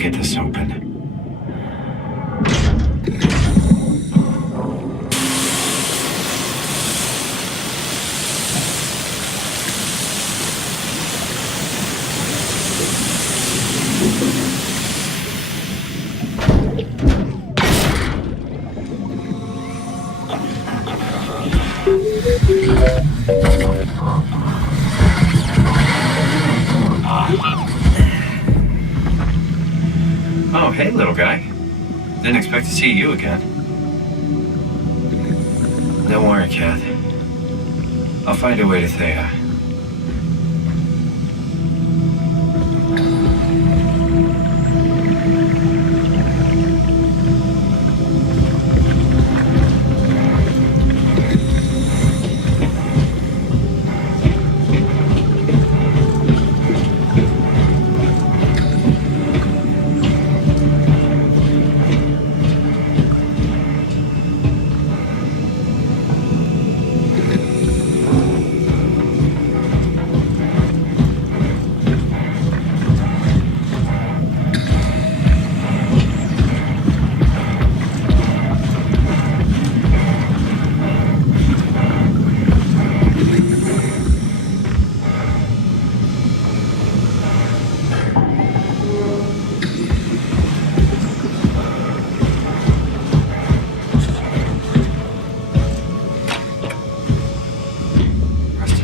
Get this open. Oh, hey, little guy. Didn't expect to see you again. Don't worry, Kath. I'll find a way to Thea.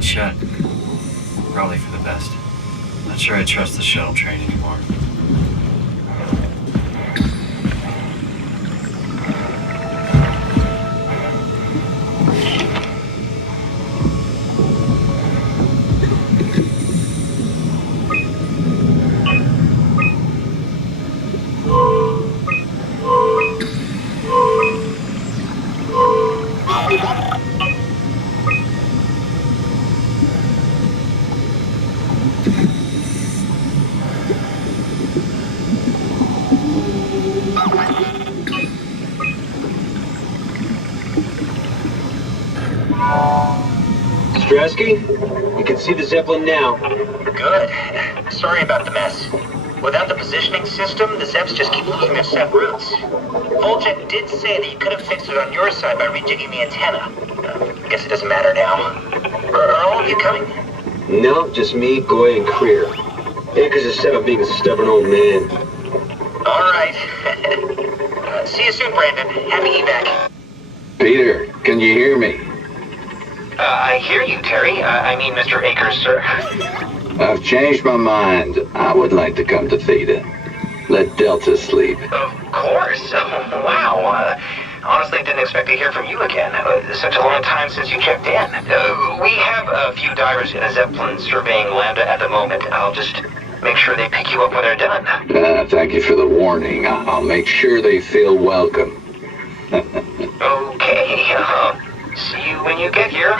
Shut. Probably for the best. Not sure I trust the shuttle train anymore. You can see the Zeppelin now. Good. Sorry about the mess. Without the positioning system, the Zeps just keep losing their set routes. Voljet did say that you could have fixed it on your side by rejigging the antenna. I guess it doesn't matter now. Are all of you coming? No, just me, Goy, and Creer. Akers is set up being a stubborn old man. All right. See you soon, Brandon. Happy evac. Peter, can you hear me? I hear you, Terry. I mean, Mr. Akers, sir. I've changed my mind. I would like to come to Theta. Let Delta sleep. Of course. Wow. Honestly, didn't expect to hear from you again. Such a long time since you checked in. We have a few divers in a Zeppelin surveying Lambda at the moment. I'll just make sure they pick you up when they're done. Thank you for the warning. I'll make sure they feel welcome. Okay. See you when you get here.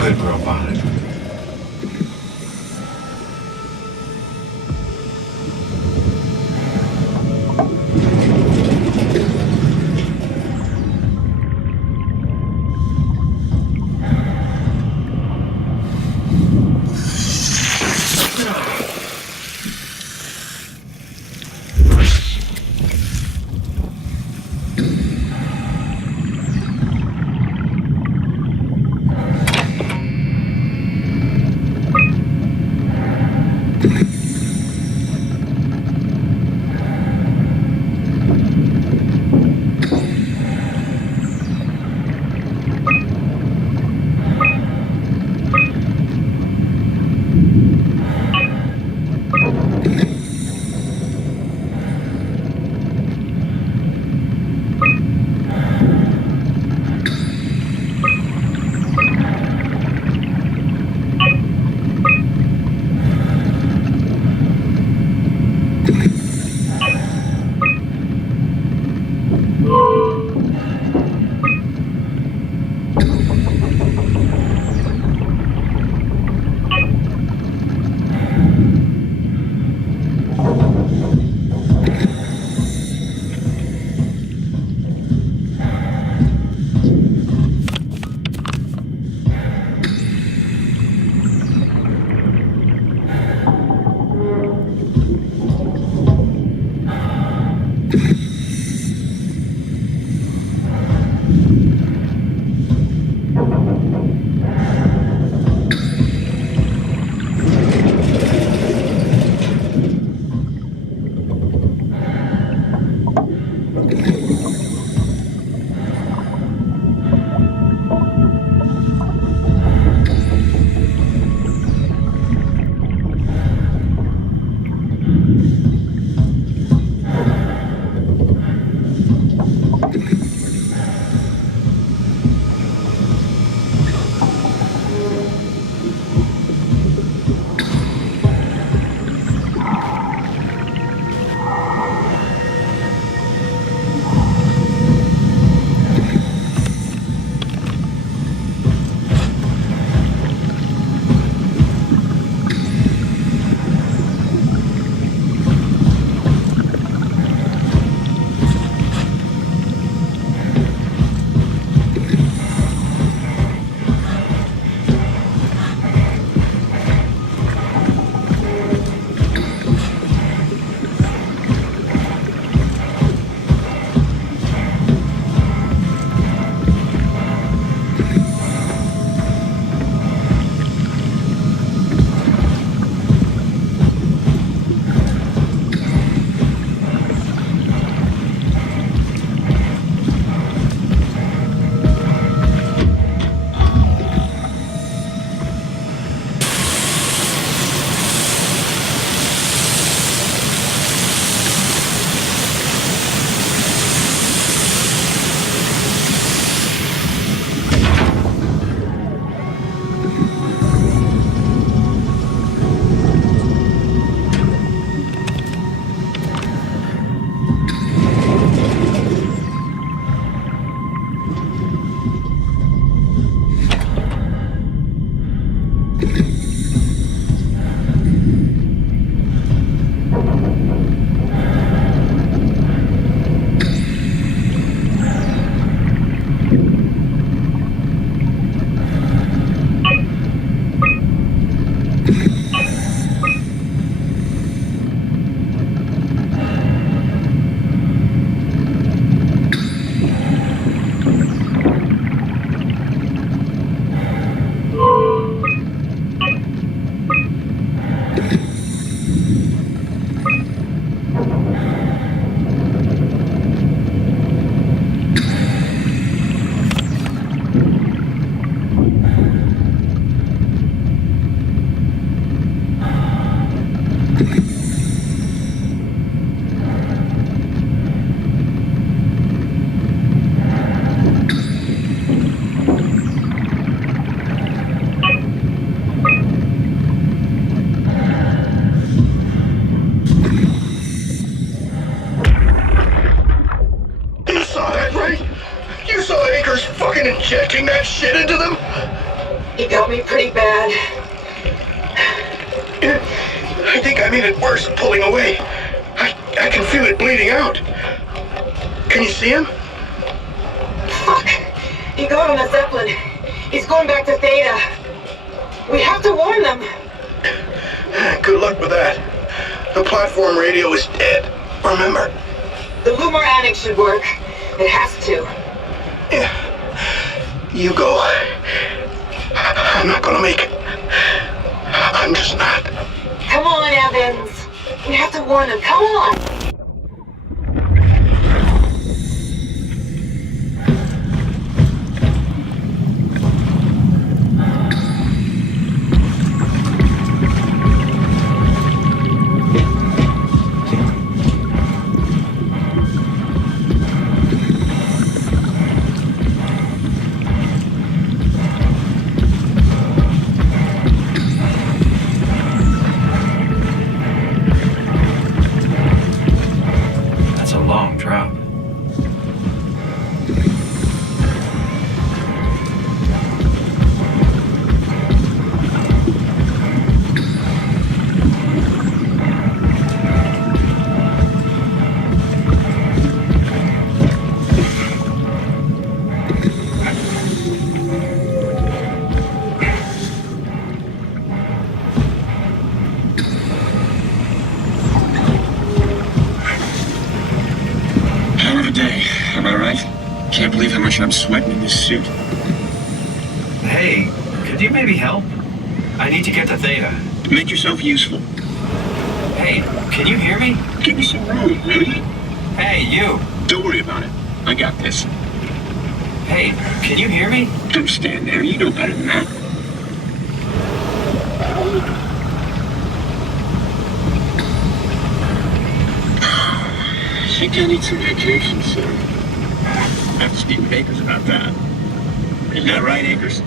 Good robotic. Injecting that shit into them? He got me pretty bad. I think I made it worse pulling away. I can feel it bleeding out. Can you see him? Fuck. He got on the Zeppelin. He's going back to Theta. We have to warn them. Good luck with that. The platform radio is dead. Remember. The Lumar Annex should work. It has to. Yeah. You go. I'm not gonna make it. I'm just not. Come on, Evans. We have to warn them. Come on. Can't believe how much I'm sweating in this suit. Hey, could you maybe help? I need to get to Theta. Make yourself useful. Hey, can you hear me? Give me some room, will you? Hey, you. Don't worry about it. I got this. Hey, can you hear me? Don't stand there. You know better than that. I think I need some vacation soon. I have to speak with Akers about that. Isn't that right, Akers?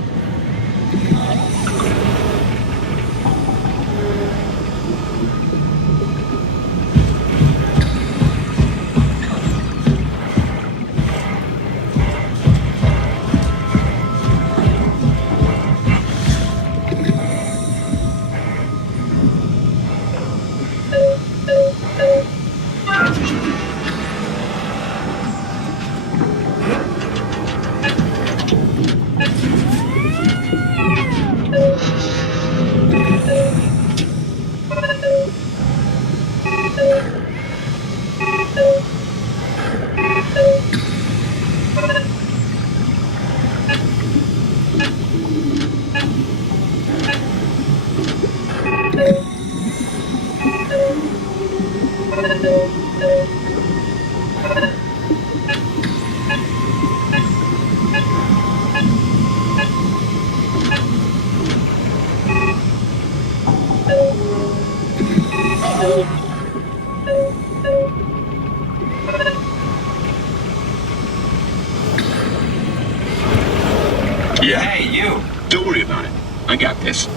Yeah. Hey, you. Don't worry about it. I got this.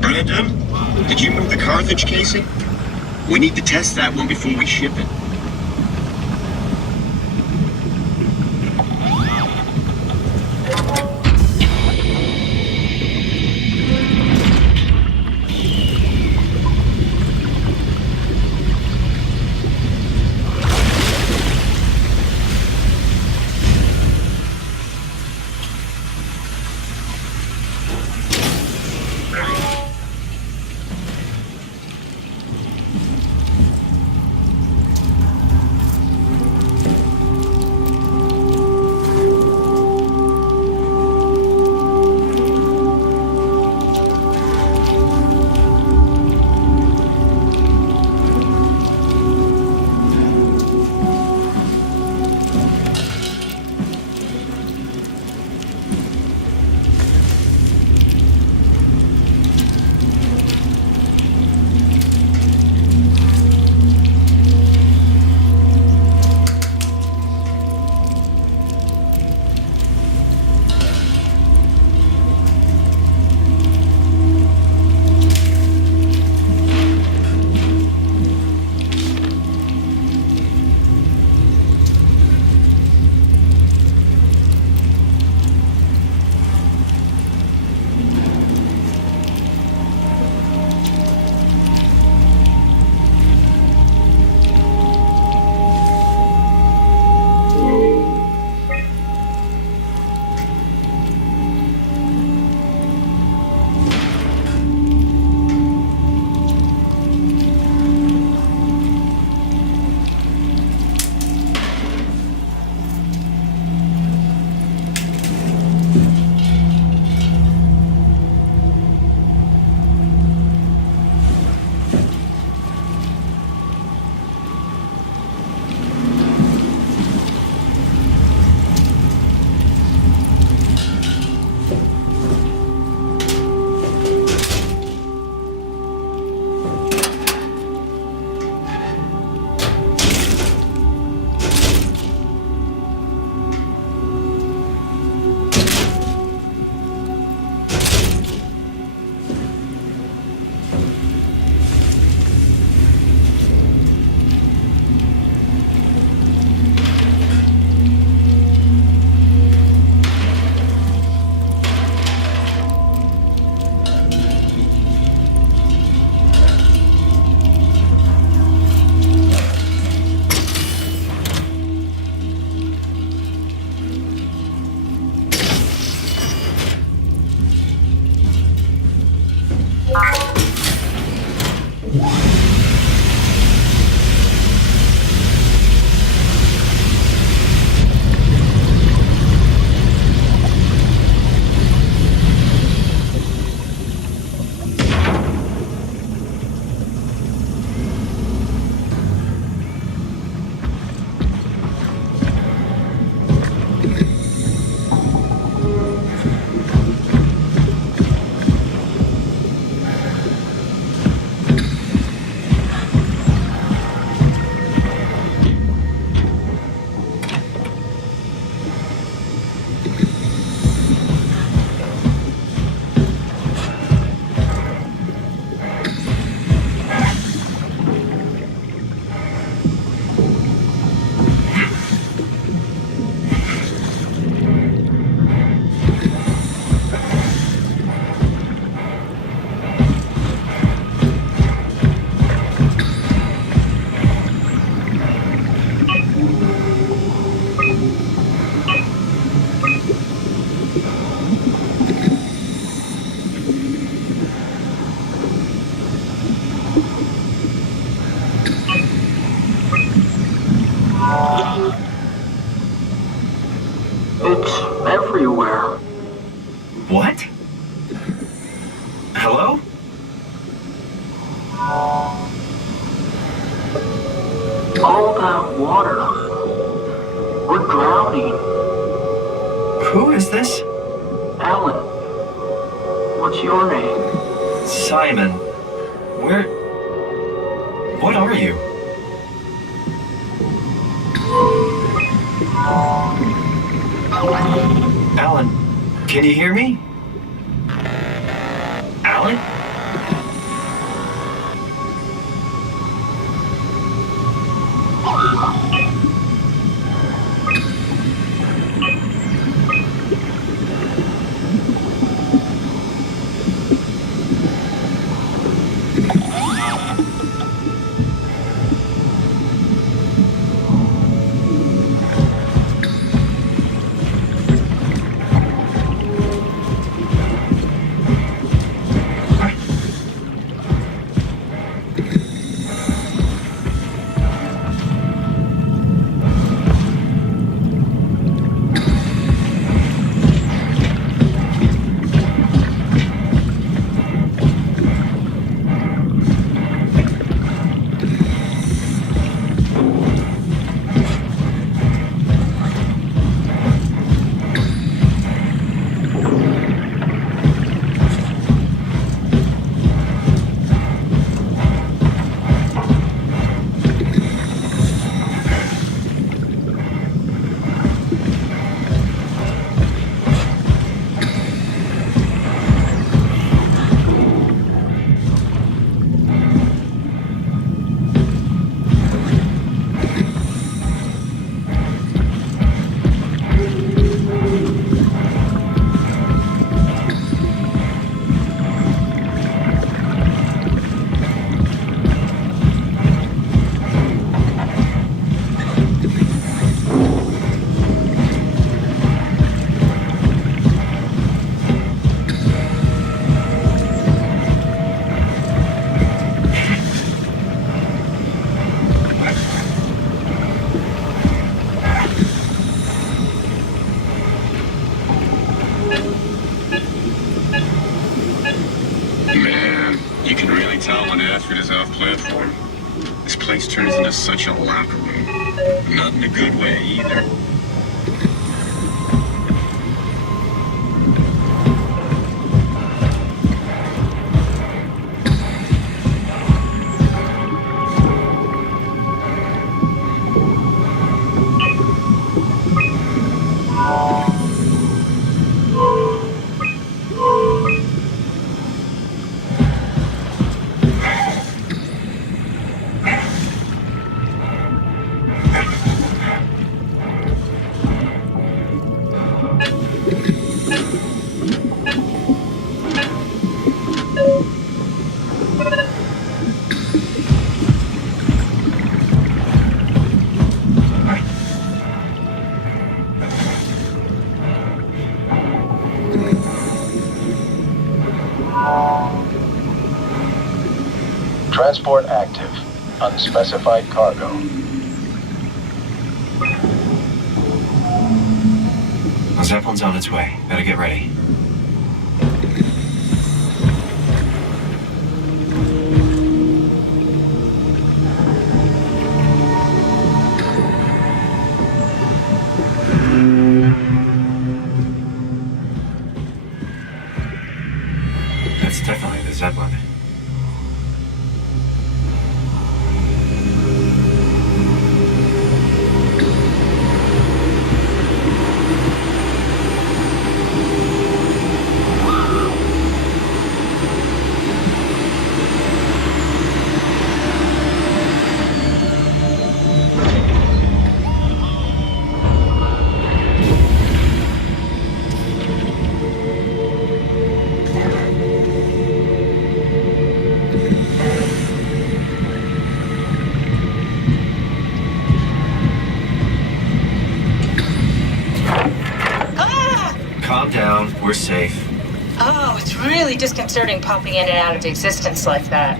Brandon, did you move the Carthage casing? We need to test that one before we ship it. all that water? We're drowning. Who is this? Alan, what's your name? Simon. Where... What are you? Alan, can you hear me? Alan? You can really tell when Hfric is off platform. This place turns into such a locker room. Not in a good way, either. Transport active. Unspecified cargo. The Zeppelin's on its way. Better get ready. That's definitely the Zeppelin. Calm down, we're safe. Oh, it's really disconcerting popping in and out of existence like that.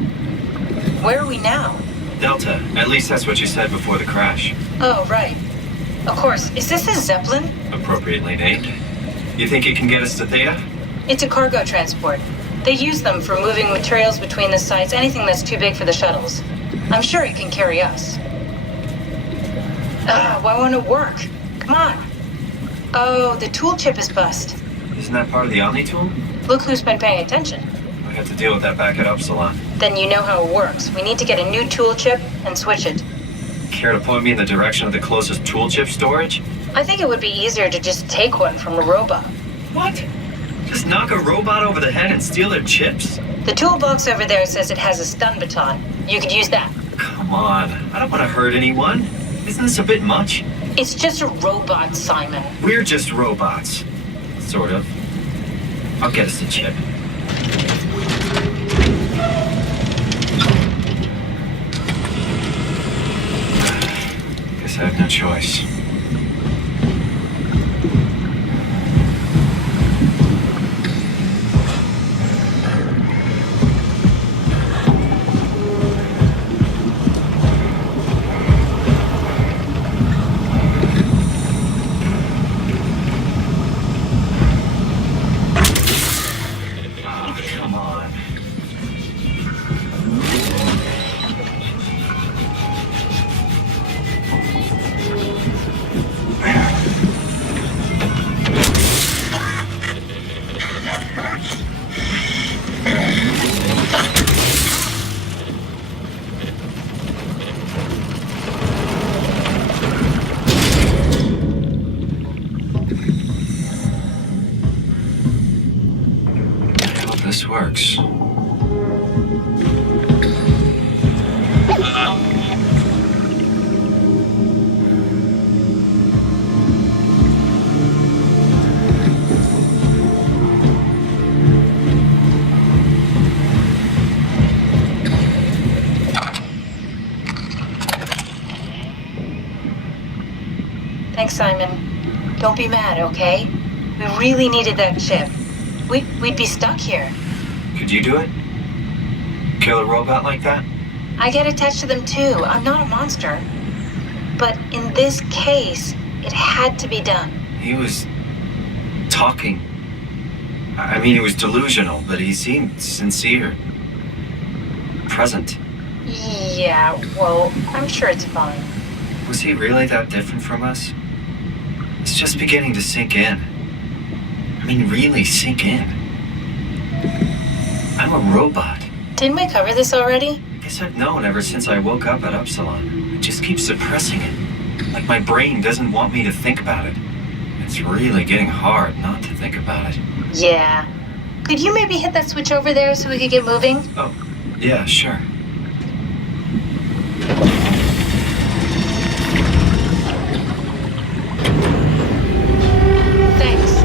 Where are we now? Delta, at least that's what you said before the crash. Oh, right. Of course, is this a Zeppelin? Appropriately named. You think it can get us to Theta? It's a cargo transport. They use them for moving materials between the sites, anything that's too big for the shuttles. I'm sure it can carry us. Why won't it work? Come on. Oh, the tool chip is bust. Isn't that part of the Omni tool? Look who's been paying attention. We have to deal with that back at Upsilon. Then you know how it works. We need to get a new tool chip and switch it. Care to point me in the direction of the closest tool chip storage? I think it would be easier to just take one from a robot. What? Just knock a robot over the head and steal their chips? The toolbox over there says it has a stun baton. You could use that. Come on, I don't want to hurt anyone. Isn't this a bit much? It's just a robot, Simon. We're just robots. Sort of. I'll get us a chip. Guess I have no choice. This works. Thanks, Simon. Don't be mad, okay? We really needed that chip. We'd be stuck here. Could you do it? Kill a robot like that? I get attached to them too. I'm not a monster. But in this case, it had to be done. He was talking. I mean, he was delusional, but he seemed sincere. Present. Yeah, well, I'm sure it's fine. Was he really that different from us? It's just beginning to sink in. I mean, really sink in. I'm a robot. Didn't we cover this already? I guess I've known ever since I woke up at Upsilon. I just keep suppressing it. Like my brain doesn't want me to think about it. It's really getting hard not to think about it. Yeah. Could you maybe hit that switch over there so we could get moving? Oh, yeah, sure. Thanks.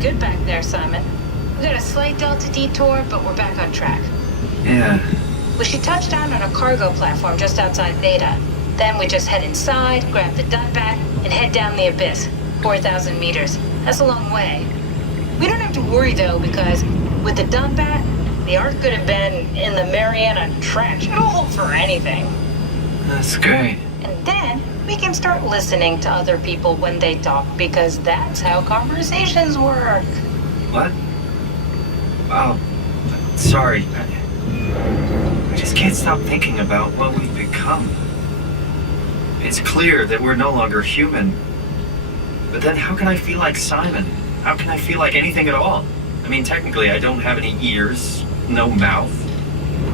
Good back there, Simon. We got a slight delta detour, but we're back on track. Yeah. We should touch down on a cargo platform just outside Theta. Then we just head inside, grab the Dunbat, and head down the abyss. 4,000 meters. That's a long way. We don't have to worry, though, because with the Dunbat, the Ark could have been in the Mariana Trench. It'll hold for anything. That's great. And then we can start listening to other people when they talk, because that's how conversations work. What? Oh, sorry. I just can't stop thinking about what we've become. It's clear that we're no longer human. But then how can I feel like Simon? How can I feel like anything at all? I mean, technically, I don't have any ears, no mouth.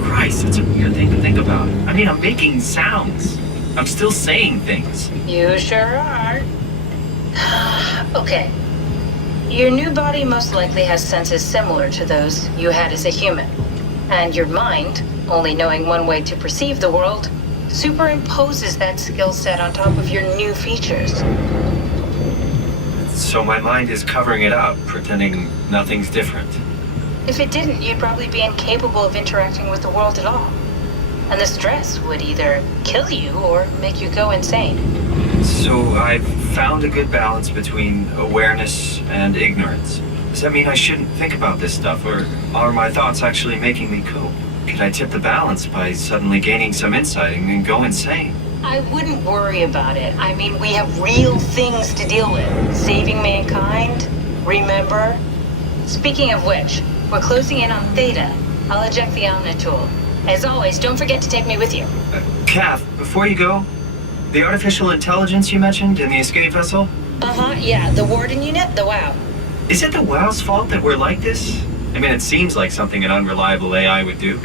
Christ, it's a weird thing to think about. I mean, I'm making sounds. I'm still saying things. You sure are. Okay. Your new body most likely has senses similar to those you had as a human. And your mind, only knowing one way to perceive the world, superimposes that skill set on top of your new features. So my mind is covering it up, pretending nothing's different. If it didn't, you'd probably be incapable of interacting with the world at all. And the stress would either kill you or make you go insane. So I've found a good balance between awareness and ignorance. Does that mean I shouldn't think about this stuff, or are my thoughts actually making me cope? Could I tip the balance by suddenly gaining some insight and go insane? I wouldn't worry about it. I mean, we have real things to deal with. Saving mankind, remember? Speaking of which, we're closing in on Theta. I'll eject the Omnitool. As always, don't forget to take me with you. Kath, before you go, the artificial intelligence you mentioned in the escape vessel? Yeah, the Warden unit, the WOW. Is it the WOW's fault that we're like this? I mean, it seems like something an unreliable AI would do.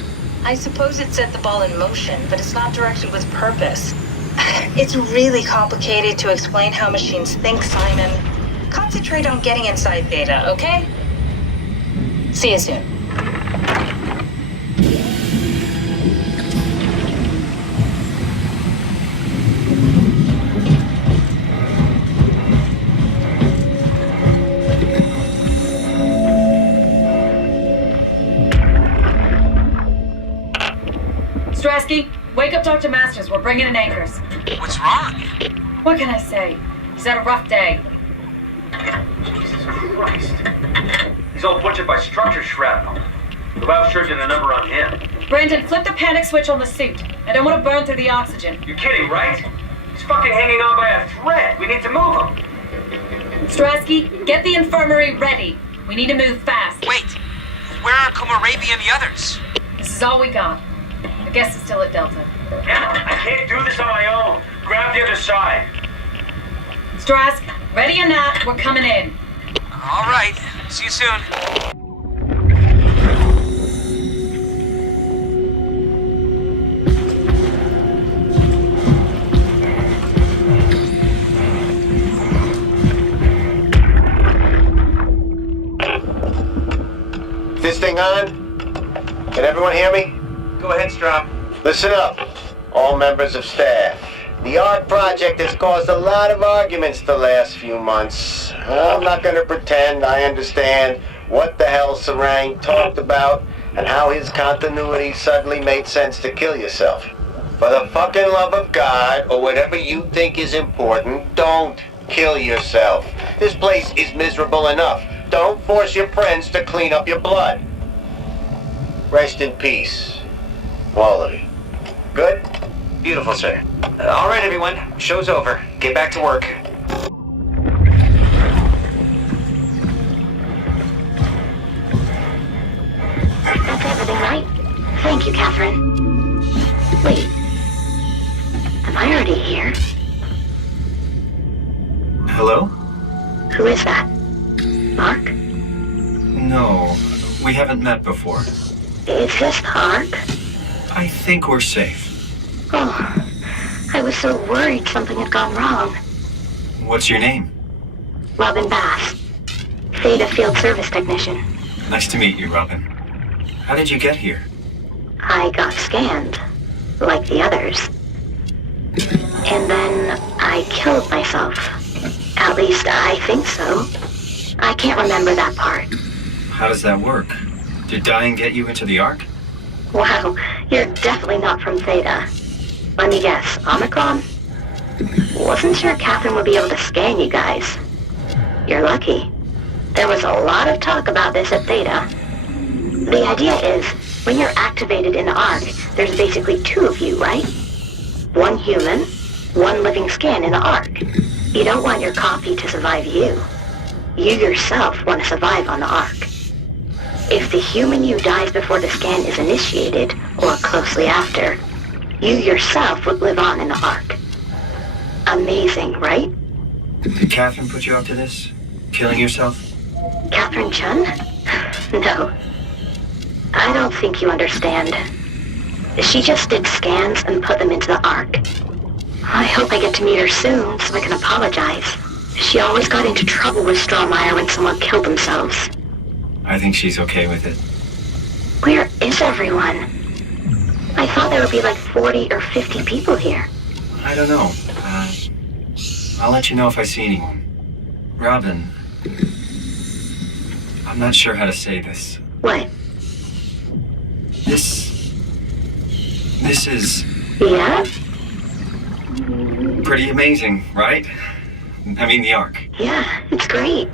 I suppose it set the ball in motion, but it's not directed with purpose. It's really complicated to explain how machines think, Simon. Concentrate on getting inside Theta, okay? See you soon. Strasky, wake up Dr. Masters. We're bringing in anchors. What's wrong? What can I say? He's had a rough day. Jesus Christ. He's all butchered by structure shrapnel. The WOW sure did a number on him. Brandon, flip the panic switch on the suit. I don't want to burn through the oxygen. You're kidding, right? He's fucking hanging on by a thread. We need to move him. Strasky, get the infirmary ready. We need to move fast. Wait. Where are Komarabi and the others? This is all we got. I guess it's still at Delta. Emma, I can't do this on my own. Grab the other side. Strask, ready or not, we're coming in. All right. See you soon. This thing on? Can everyone hear me? Go ahead, Strom. Listen up, all members of staff. The art project has caused a lot of arguments the last few months. I'm not going to pretend I understand what the hell Sarang talked about and how his continuity suddenly made sense to kill yourself. For the fucking love of God, or whatever you think is important, don't kill yourself. This place is miserable enough. Don't force your friends to clean up your blood. Rest in peace, all of you. Good? Beautiful, sir. All right, everyone. Show's over. Get back to work. That's everything, right? Thank you, Catherine. Wait. Am I already here? Hello? Who is that? Mark? No, we haven't met before. Is this Mark? I think we're safe. Oh, I was so worried something had gone wrong. What's your name? Robin Bass. Theta Field Service Technician. Nice to meet you, Robin. How did you get here? I got scanned, like the others. And then I killed myself. At least I think so. I can't remember that part. How does that work? Did dying get you into the Ark? Wow, you're definitely not from Theta. Let me guess, Omicron? Wasn't sure Catherine would be able to scan you guys. You're lucky. There was a lot of talk about this at Theta. The idea is, when you're activated in the Ark, there's basically two of you, right? One human, one living scan in the Ark. You don't want your copy to survive you. You yourself want to survive on the Ark. If the human you dies before the scan is initiated, or closely after, you yourself would live on in the Ark. Amazing, right? Did Catherine put you up to this? Killing yourself? Catherine Chun? No. I don't think you understand. She just did scans and put them into the Ark. I hope I get to meet her soon so I can apologize. She always got into trouble with Strohmeyer when someone killed themselves. I think she's okay with it. Where is everyone? I thought there would be like 40 or 50 people here. I don't know. I'll let you know if I see anyone. Robin, I'm not sure how to say this. What? This is... Yeah? Pretty amazing, right? I mean, the Ark. Yeah, it's great.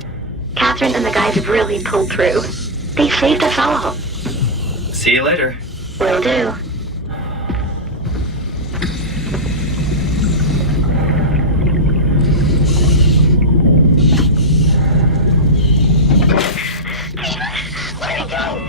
Catherine and the guys have really pulled through. They saved us all. See you later. Will do. Let me go!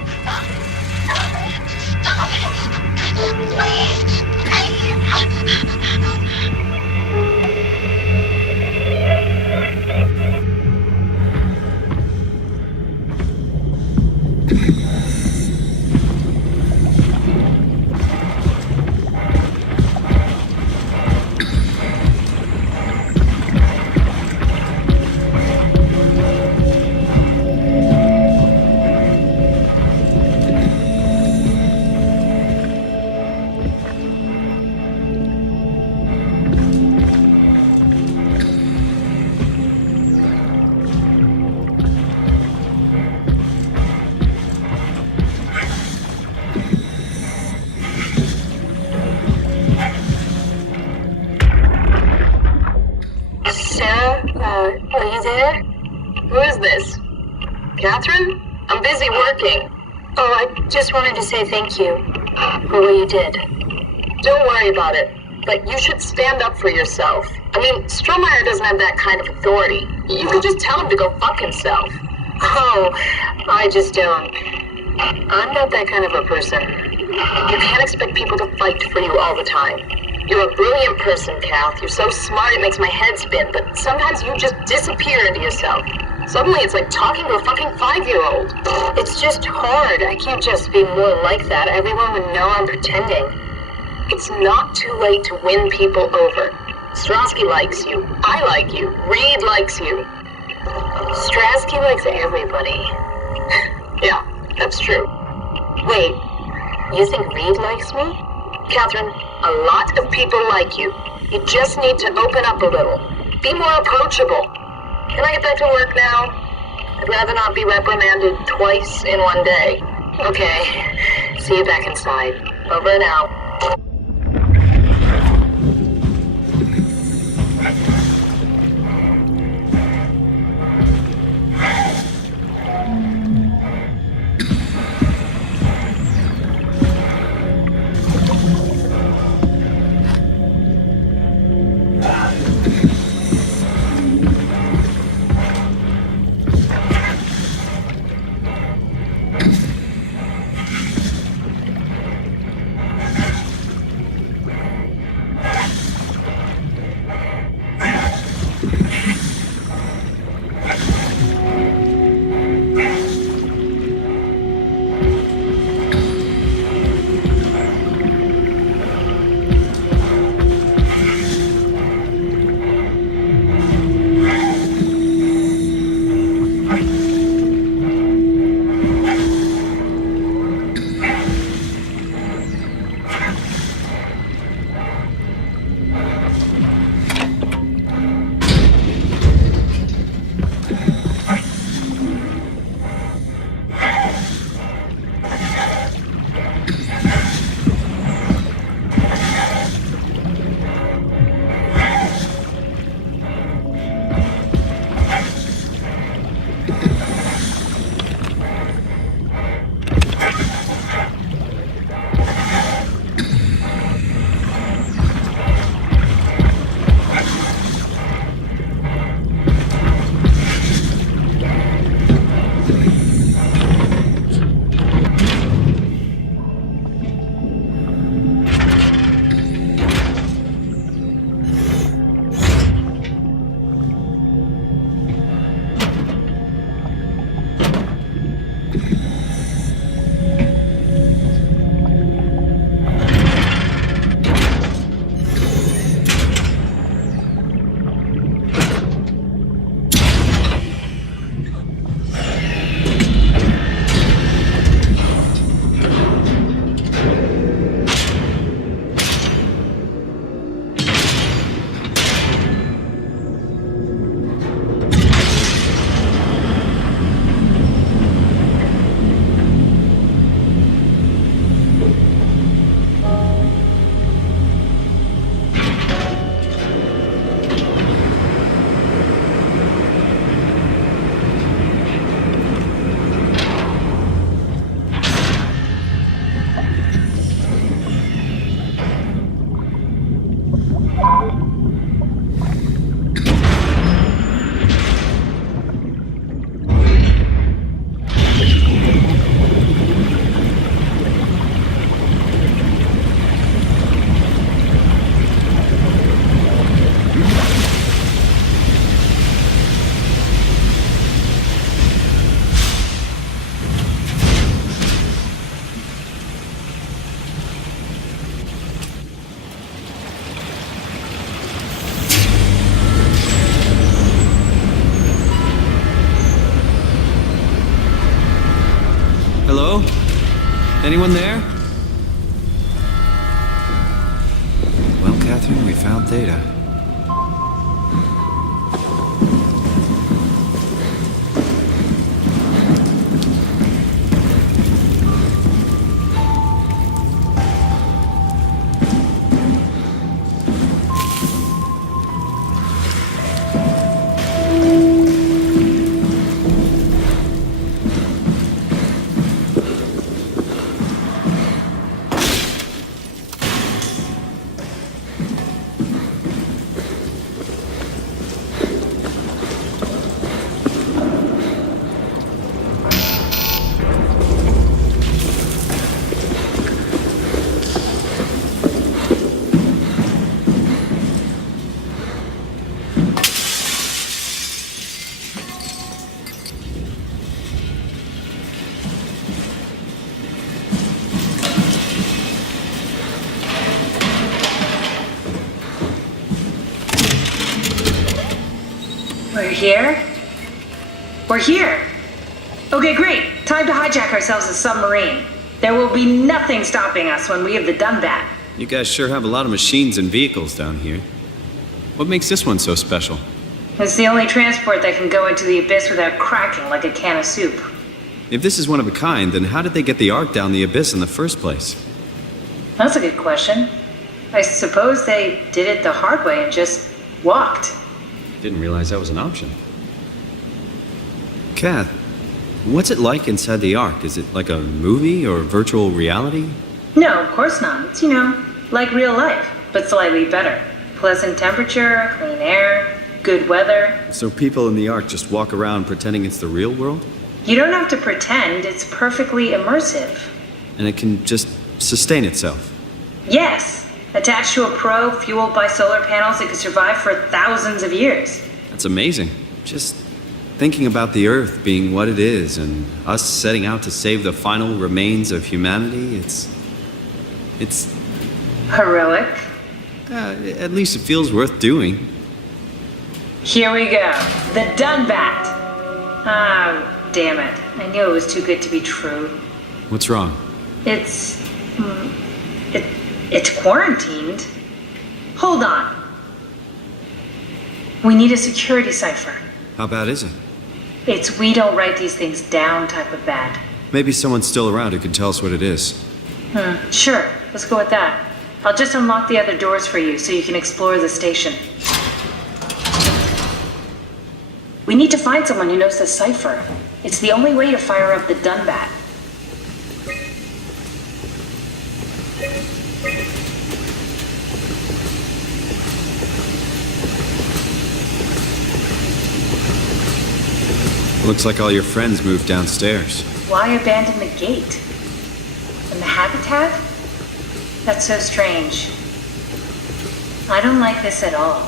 Are you there? Who is this? Catherine? I'm busy working. Oh, I just wanted to say thank you for what you did. Don't worry about it, but you should stand up for yourself. I mean, Strohmeyer doesn't have that kind of authority. You could just tell him to go fuck himself. Oh, I just don't. I'm not that kind of a person. You can't expect people to fight for you all the time. You're a brilliant person, Kath. You're so smart it makes my head spin, but sometimes you just disappear into yourself. Suddenly it's like talking to a fucking 5-year-old. It's just hard. I can't just be more like that. Everyone would know I'm pretending. It's not too late to win people over. Strasky likes you. I like you. Reed likes you. Strasky likes everybody. Yeah, that's true. Wait, you think Reed likes me? Catherine, a lot of people like you. You just need to open up a little. Be more approachable. Can I get back to work now? I'd rather not be reprimanded twice in one day. Okay, see you back inside. Over and out. Hello? Anyone there? Well, Catherine, we found Theta. We're here? We're here! Okay, great. Time to hijack ourselves a submarine. There will be nothing stopping us when we have the Dunbat. You guys sure have a lot of machines and vehicles down here. What makes this one so special? It's the only transport that can go into the abyss without cracking like a can of soup. If this is one of a kind, then how did they get the Ark down the abyss in the first place? That's a good question. I suppose they did it the hard way and just walked. Didn't realize that was an option. Kath, what's it like inside the Ark? Is it like a movie or virtual reality? No, of course not. It's, like real life, but slightly better. Pleasant temperature, clean air, good weather. So people in the Ark just walk around pretending it's the real world? You don't have to pretend, it's perfectly immersive. And it can just sustain itself? Yes. Attached to a probe fueled by solar panels, it could survive for thousands of years. That's amazing. Just thinking about the Earth being what it is and us setting out to save the final remains of humanity, it's heroic. At least it feels worth doing. Here we go. The Dunbat. Ah, damn it. I knew it was too good to be true. What's wrong? It's quarantined. Hold on. We need a security cipher. How bad is it? It's we don't write these things down type of bad. Maybe someone's still around who can tell us what it is. Sure. Let's go with that. I'll just unlock the other doors for you so you can explore the station. We need to find someone who knows the cipher. It's the only way to fire up the Dunbat. Looks like all your friends moved downstairs. Why abandon the gate? And the habitat? That's so strange. I don't like this at all.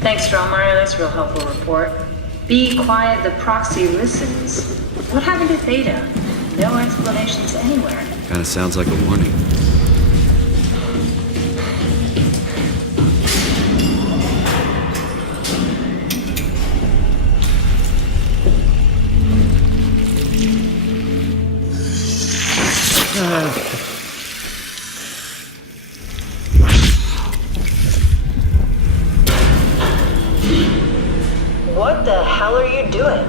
Thanks, Dromar. That's a real helpful report. Be quiet, the proxy listens. What happened to Theta? No explanations anywhere. Kinda sounds like a warning. What the hell are you doing?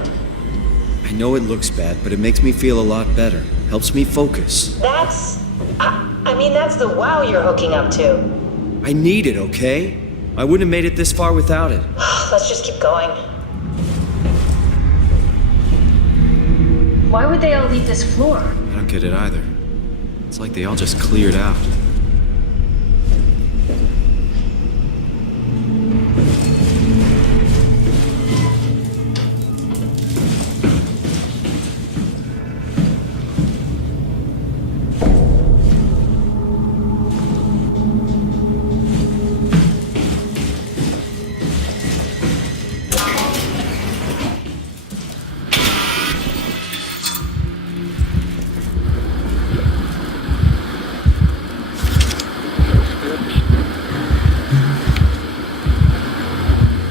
I know it looks bad, but it makes me feel a lot better. Helps me focus. I mean, that's the wow you're hooking up to. I need it, okay? I wouldn't have made it this far without it. Let's just keep going. Why would they all leave this floor? I don't get it either. It's like they all just cleared out.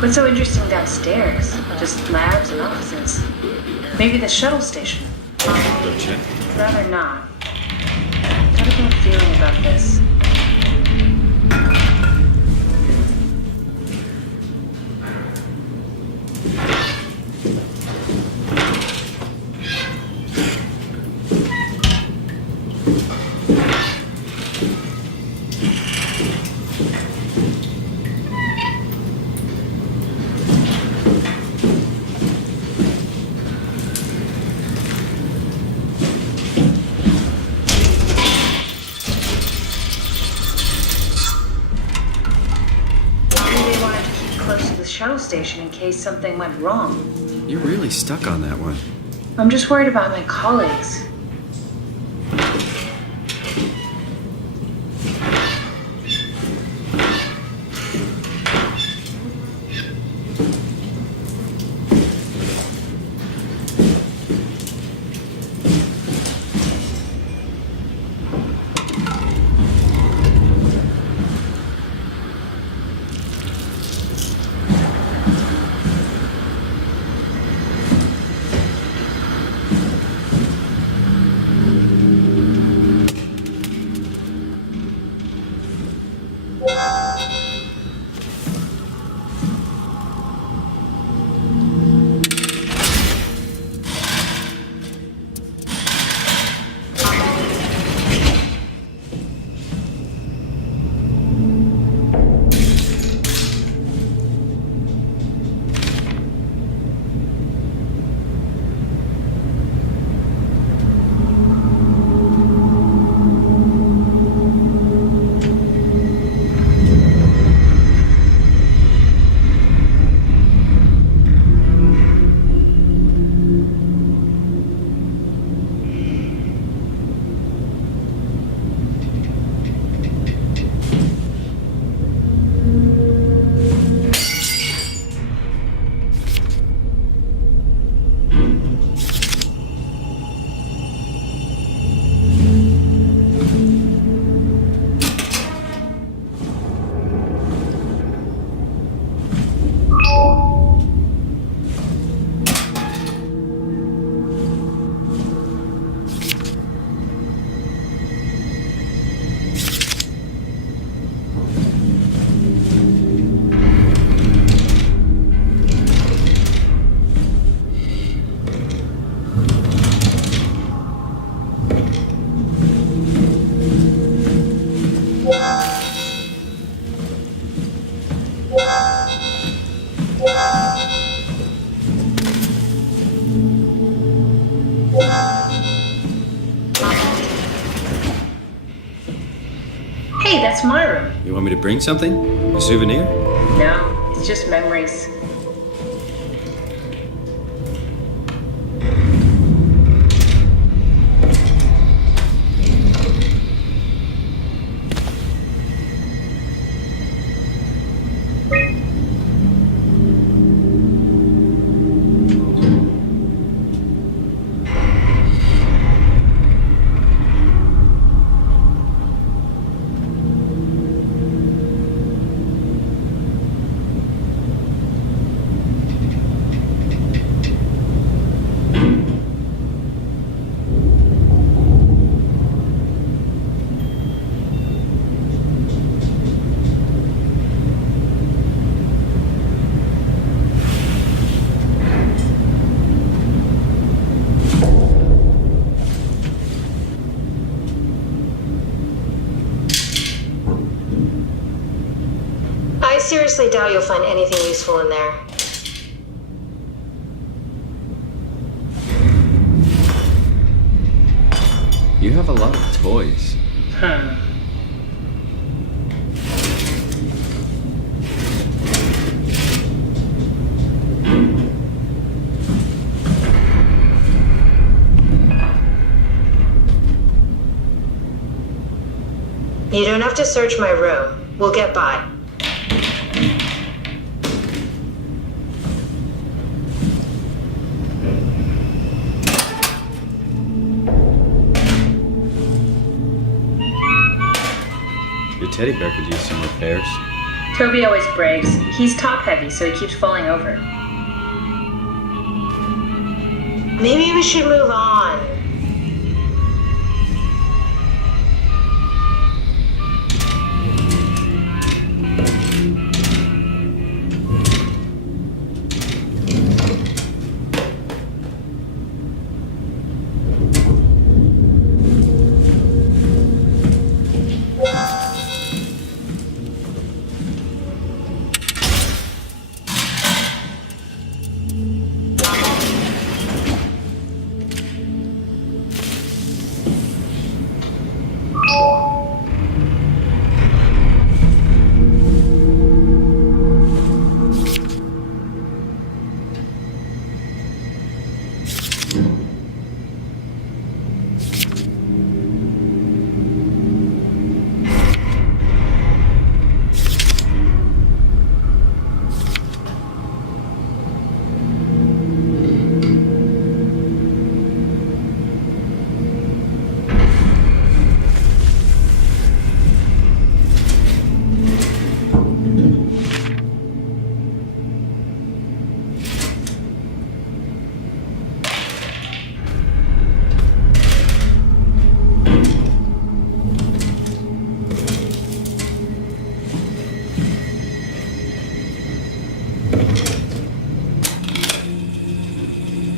What's so interesting downstairs? Just labs and offices. Maybe the shuttle station. Go check. Rather not. Got a bad feeling about this. Shuttle station in case something went wrong. You're really stuck on that one. I'm just worried about my colleagues. Hey, that's my room. You want me to bring something? A souvenir? No, it's just memories. seriously doubt you'll find anything useful in there. You have a lot of toys. You don't have to search my room. We'll get by. Your teddy bear could use some repairs. Toby always breaks. He's top heavy, so he keeps falling over. Maybe we should move on.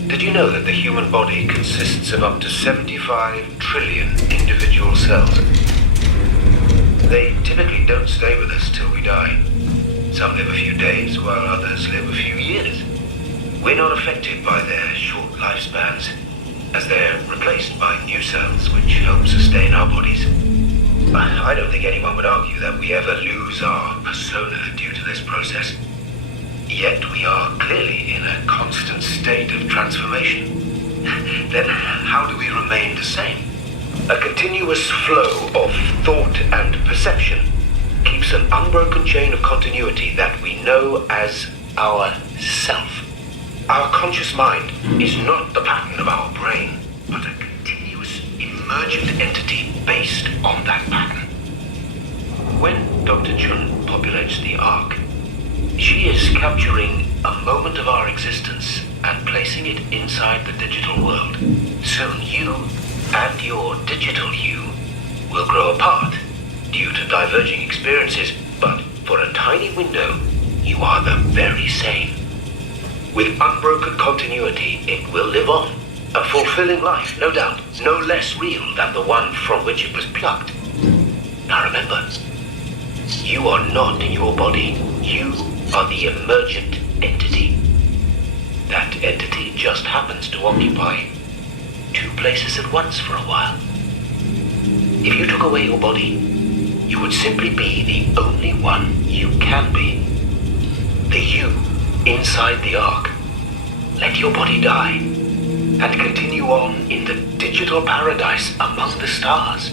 Did you know that the human body consists of up to 75 trillion individual cells? They typically don't stay with us till we die. Some live a few days, while others live a few years. We're not affected by their short lifespans, as they're replaced by new cells which help sustain our bodies. I don't think anyone would argue that we ever lose our persona due to this process. Yet we are clearly in a constant state of transformation. Then how do we remain the same? A continuous flow of thought and perception keeps an unbroken chain of continuity that we know as our self. Our conscious mind is not the pattern of our brain, but a continuous emergent entity based on that pattern. When Dr. Chun populates the Ark, she is capturing a moment of our existence and placing it inside the digital world. Soon you and your digital you will grow apart due to diverging experiences, but for a tiny window, you are the very same. With unbroken continuity, it will live on. A fulfilling life, no doubt, no less real than the one from which it was plucked. Now remember, you are not your body. You are the emergent entity. That entity just happens to occupy two places at once for a while. If you took away your body, you would simply be the only one you can be. The you inside the Ark. Let your body die and continue on in the digital paradise among the stars.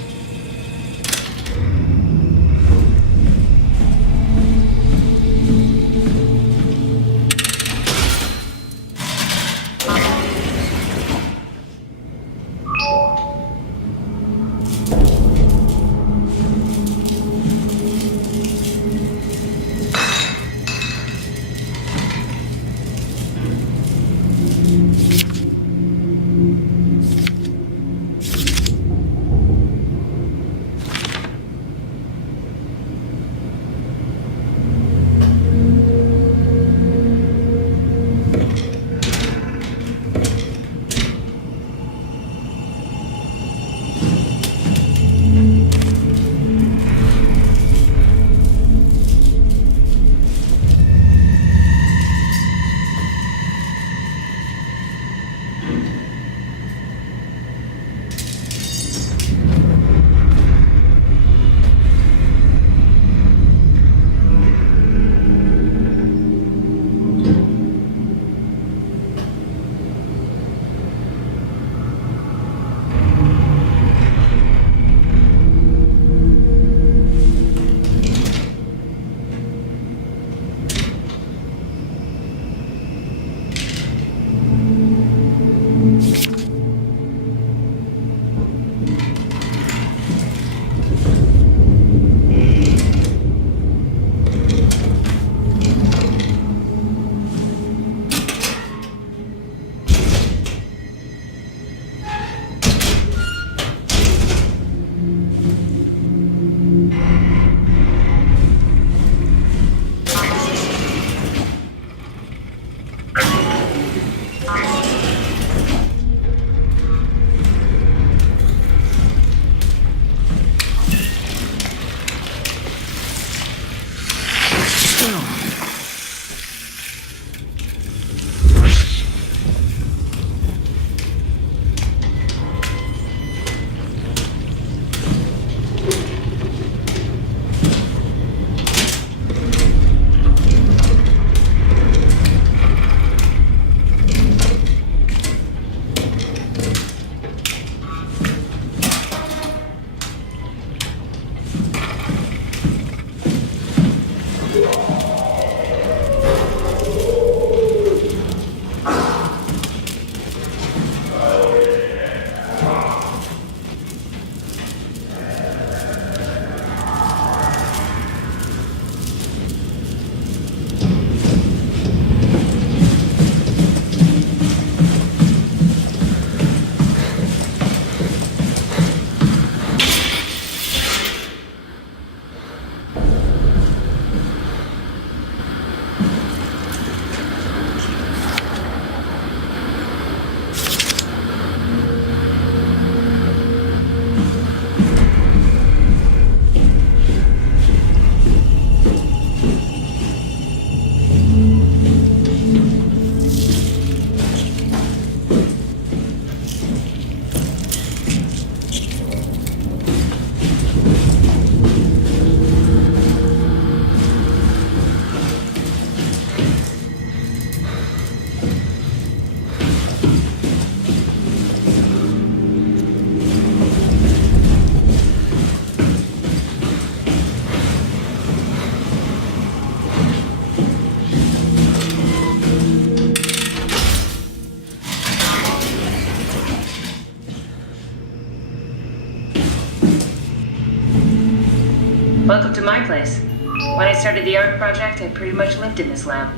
Welcome to my place. When I started the art project, I pretty much lived in this lab.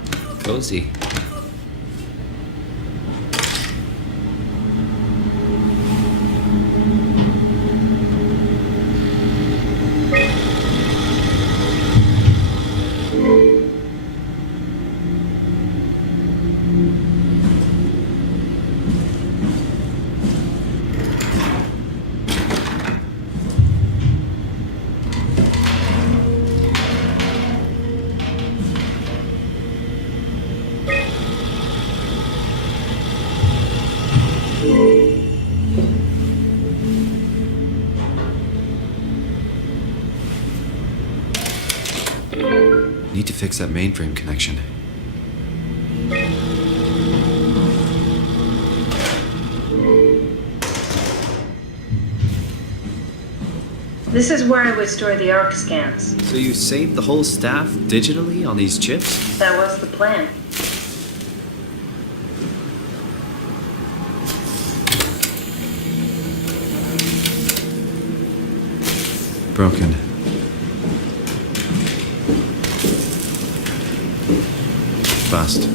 Cozy. Need to fix that mainframe connection. This is where I would store the ARC scans. So you saved the whole staff digitally on these chips? That was the plan. Broken. Bust.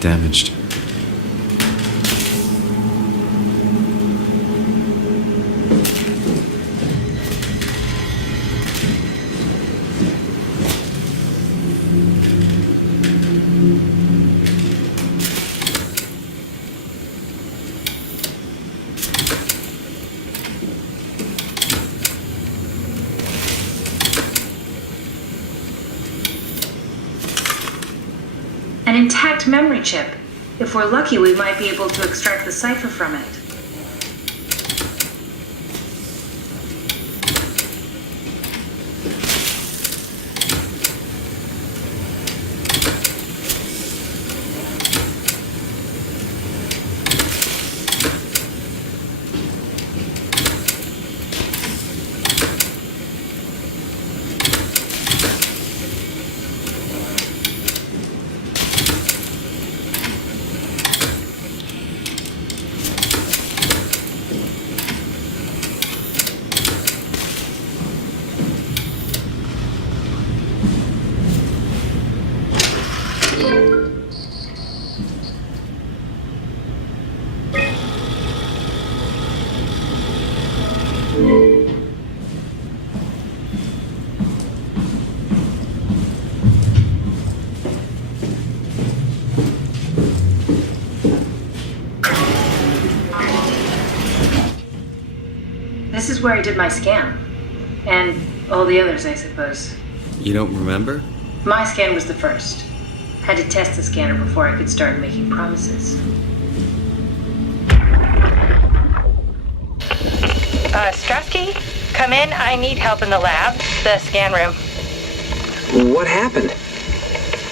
Damaged. An intact memory chip. If we're lucky, we might be able to extract the cipher from it. This is where I did my scan. And all the others, I suppose. You don't remember? My scan was the first. Had to test the scanner before I could start making promises. Strasky, come in. I need help in the lab, the scan room. What happened?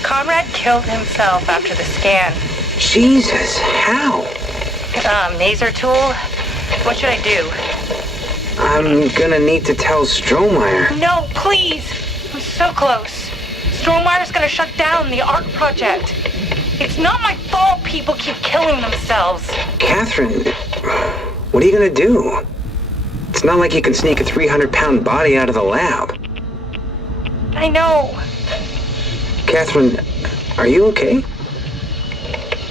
Conrad killed himself after the scan. Jesus, how? Maser tool? What should I do? I'm gonna need to tell Strohmeyer. No, please! I'm so close. Strohmeyer's gonna shut down the ARC project. It's not my fault people keep killing themselves. Catherine, what are you gonna do? It's not like you can sneak a 300-pound body out of the lab. I know. Catherine, are you okay?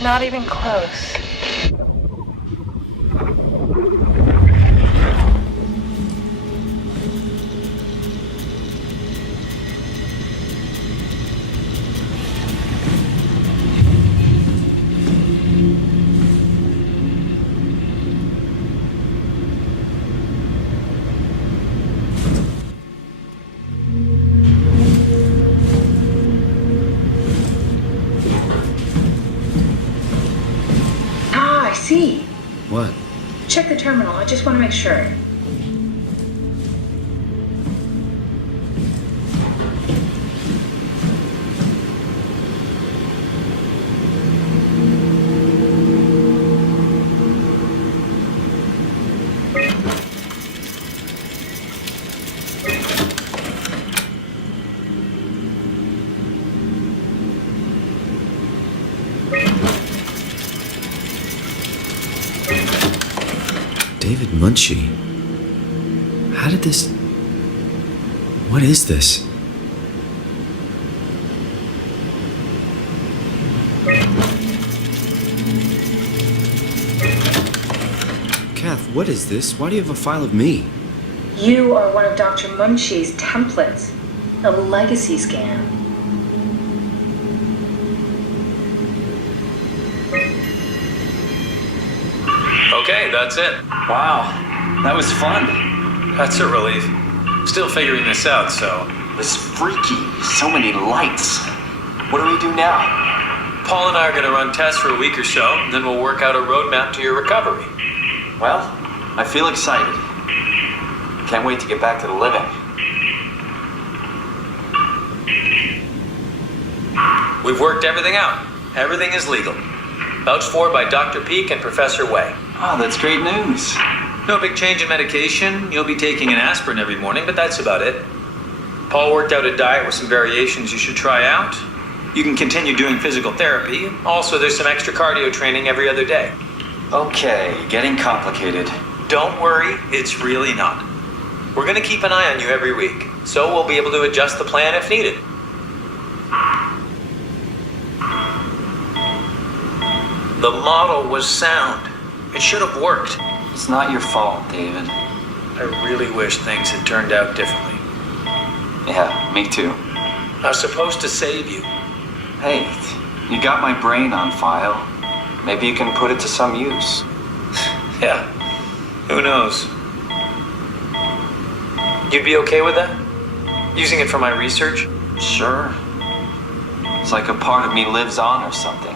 Not even close. See. What? Check the terminal. I just want to make sure. Munchie. How did this... What is this? Kath, what is this? Why do you have a file of me? You are one of Dr. Munchie's templates. A legacy scan. Okay, that's it. Wow, that was fun. That's a relief. Still figuring this out, so... This is freaky. So many lights. What do we do now? Paul and I are going to run tests for a week or so, and then we'll work out a roadmap to your recovery. Well, I feel excited. Can't wait to get back to the living. We've worked everything out. Everything is legal. Vouched for by Dr. Peak and Professor Way. Oh, that's great news. No big change in medication. You'll be taking an aspirin every morning, but that's about it. Paul worked out a diet with some variations you should try out. You can continue doing physical therapy. Also, there's some extra cardio training every other day. Okay, getting complicated. Don't worry, it's really not. We're going to keep an eye on you every week, so we'll be able to adjust the plan if needed. The model was sound. It should have worked. It's not your fault, David. I really wish things had turned out differently. Yeah, me too. I was supposed to save you. Hey, you got my brain on file. Maybe you can put it to some use. Yeah, who knows? You'd be okay with that? Using it for my research? Sure. It's like a part of me lives on or something.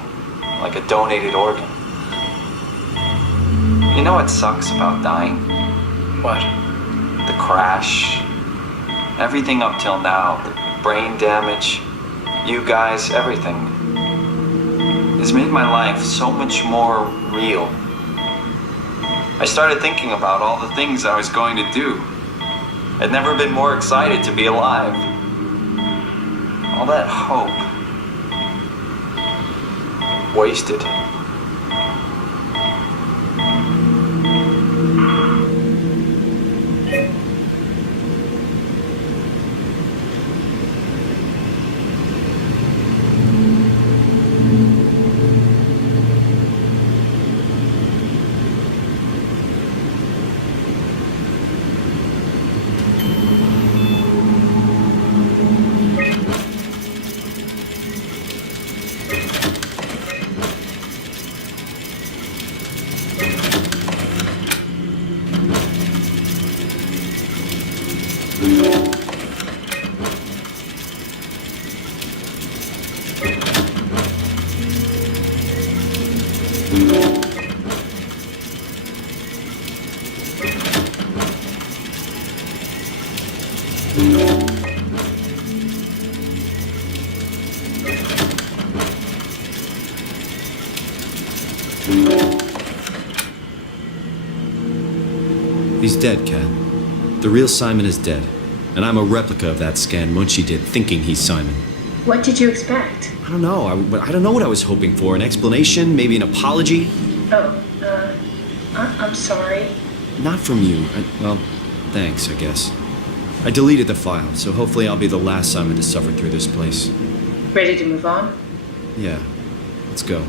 Like a donated organ. You know what sucks about dying? What? The crash. Everything up till now. The brain damage. You guys, everything. It's made my life so much more real. I started thinking about all the things I was going to do. I'd never been more excited to be alive. All that hope. Wasted. He's dead, Kat. The real Simon is dead. And I'm a replica of that scan Munchie did, thinking he's Simon. What did you expect? I don't know. I don't know what I was hoping for. An explanation? Maybe an apology? Oh, I'm sorry. Not from you. Well, thanks, I guess. I deleted the file, so hopefully I'll be the last Simon to suffer through this place. Ready to move on? Yeah. Let's go.